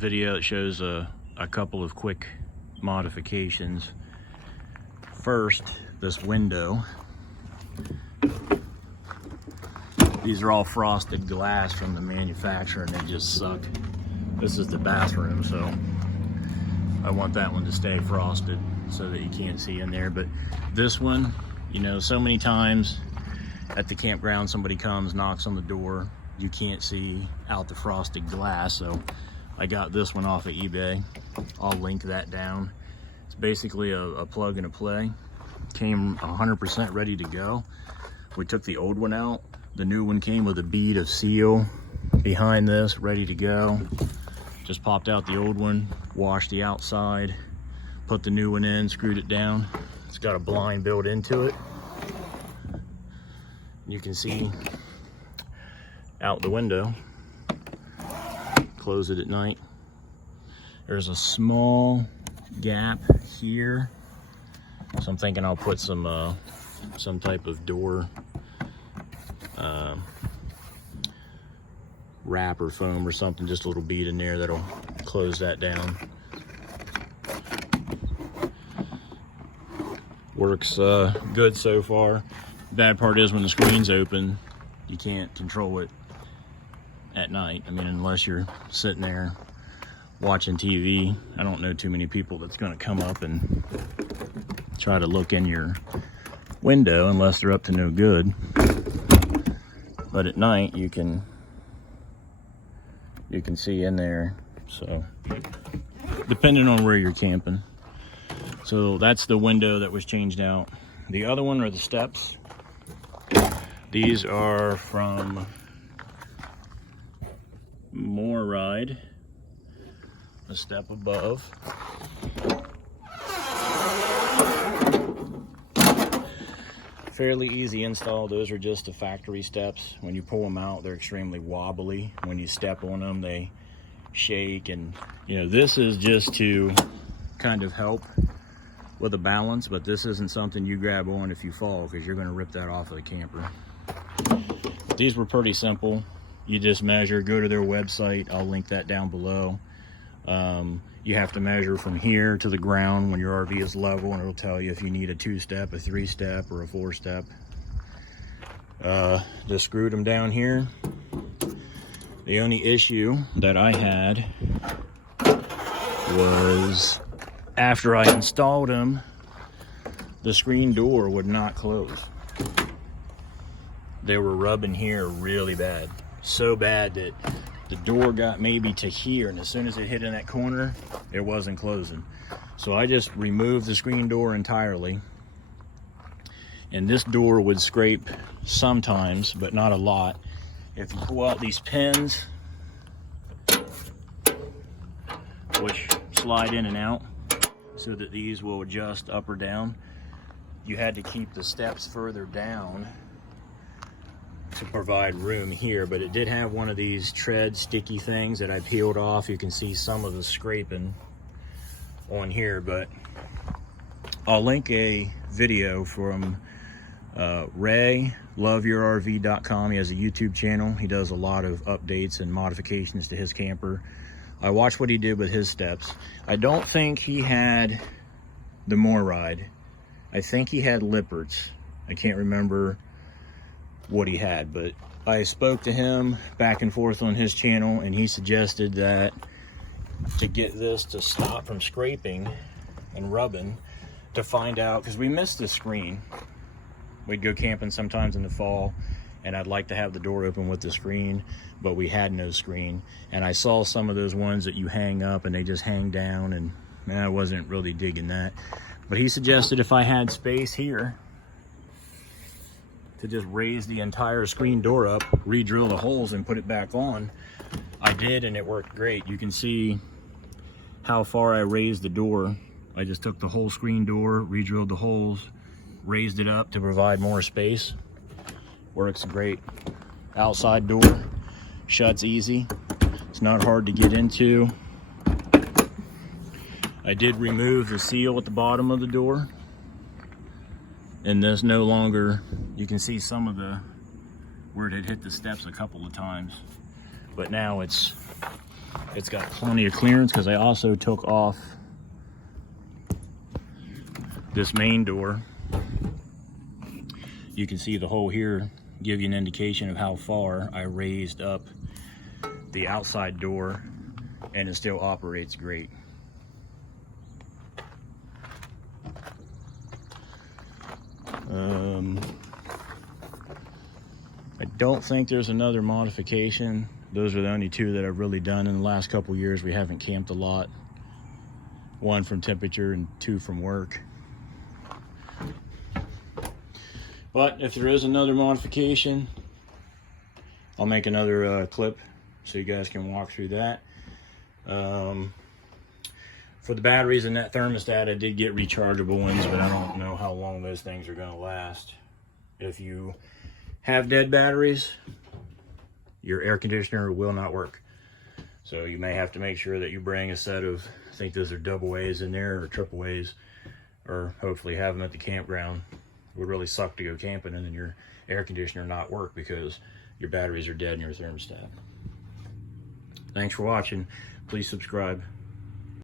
video that shows a couple of quick modifications. First, this window. These are all frosted glass from the manufacturer and they just suck. This is the bathroom, so I want that one to stay frosted so that you can't see in there. But this one, you know, so many times at the campground somebody comes, knocks on the door, you can't see out the frosted glass, so I got this one off of eBay. I'll link that down. It's basically a plug and a play. Came 100% ready to go. We took the old one out. The new one came with a bead of seal behind this, ready to go. Just popped out the old one, washed the outside, put the new one in, screwed it down. It's got a blind built into it. You can see out the window. Close it at night. There's a small gap here, so I'm thinking I'll put some type of door wrap or foam or something, just a little bead in there that'll close that down. Works good so far. Bad part is when the screen's open, you can't control it at night. I mean, unless you're sitting there watching TV. I don't know too many people that's going to come up and try to look in your window unless they're up to no good. But at night you can see in there, so depending on where you're camping. So that's the window that was changed out. The other one are the steps. These are from MORryde, a step above. Fairly easy install. Those are just the factory steps. When you pull them out, they're extremely wobbly. When you step on them, they shake, and you know, this is just to kind of help with the balance, but this isn't something you grab on if you fall, because you're going to rip that off of the camper. These were pretty simple. You just measure, go to their website, I'll link that down below. You have to measure from here to the ground when your RV is level, and it'll tell you if you need a 2-step, a 3-step, or a 4-step. Just screwed them down here. The only issue that I had was after I installed them, the screen door would not close. They were rubbing here really bad. So bad that the door got maybe to here, and as soon as it hit in that corner, it wasn't closing. So I just removed the screen door entirely, and this door would scrape sometimes, but not a lot. If you pull out these pins, which slide in and out so that these will adjust up or down, you had to keep the steps further down to provide room here, but it did have one of these tread sticky things that I peeled off. You can see some of the scraping on here, but I'll link a video from Ray, loveyourrv.com. He has a YouTube channel. He does a lot of updates and modifications to his camper. I watched what he did with his steps. I don't think he had the MORryde. I think he had Lippert's. I can't remember what he had, but I spoke to him back and forth on his channel, and he suggested that to get this to stop from scraping and rubbing, to find out, because we missed the screen. We'd go camping sometimes in the fall, and I'd like to have the door open with the screen, but we had no screen. And I saw some of those ones that you hang up and they just hang down, and I wasn't really digging that. But he suggested if I had space here to just raise the entire screen door up, re-drill the holes and put it back on. I did, and it worked great. You can see how far I raised the door. I just took the whole screen door, re-drilled the holes, raised it up to provide more space. Works great. Outside door shuts easy. It's not hard to get into. I did remove the seal at the bottom of the door, and this no longer, you can see some of the where it had hit the steps a couple of times, but now it's It's got plenty of clearance because I also took off this main door. You can see the hole here, give you an indication of how far I raised up the outside door, and it still operates great. I don't think there's another modification. Those are the only two that I've really done in the last couple years. We haven't camped a lot. One from temperature and two from work. But if there is another modification, I'll make another clip so you guys can walk through that. For the batteries in that thermostat, I did get rechargeable ones, but I don't know how long those things are going to last. If you have dead batteries, your air conditioner will not work. So you may have to make sure that you bring a set of, I think those are double A's in there, or triple A's, or hopefully have them at the campground. It would really suck to go camping and then your air conditioner not work because your batteries are dead in your thermostat. Thanks for watching. Please subscribe.